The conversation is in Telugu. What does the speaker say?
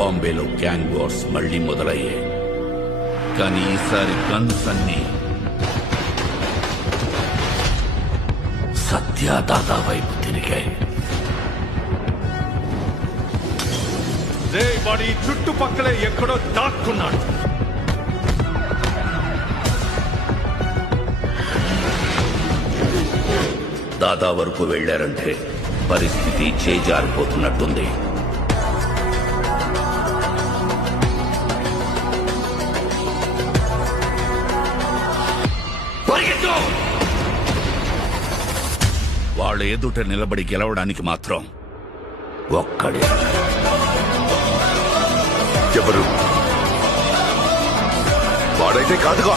బాంబేలో గ్యాంగ్ వార్స్ మళ్లీ మొదలయ్యాయి. కానీ ఈసారి గన్స్ అన్ని సత్యదాదా వైపు తిరిగాయి. వాడి చుట్టుపక్కలే ఎక్కడో దాక్కున్నాడు. దాదా వరకు వెళ్లారంటే పరిస్థితి చేజారిపోతున్నట్టుంది. వాళ్ళ ఎదుట నిలబడి గెలవడానికి మాత్రం ఒక్కడే. ఎవరు? వాడైతే కాదుగా.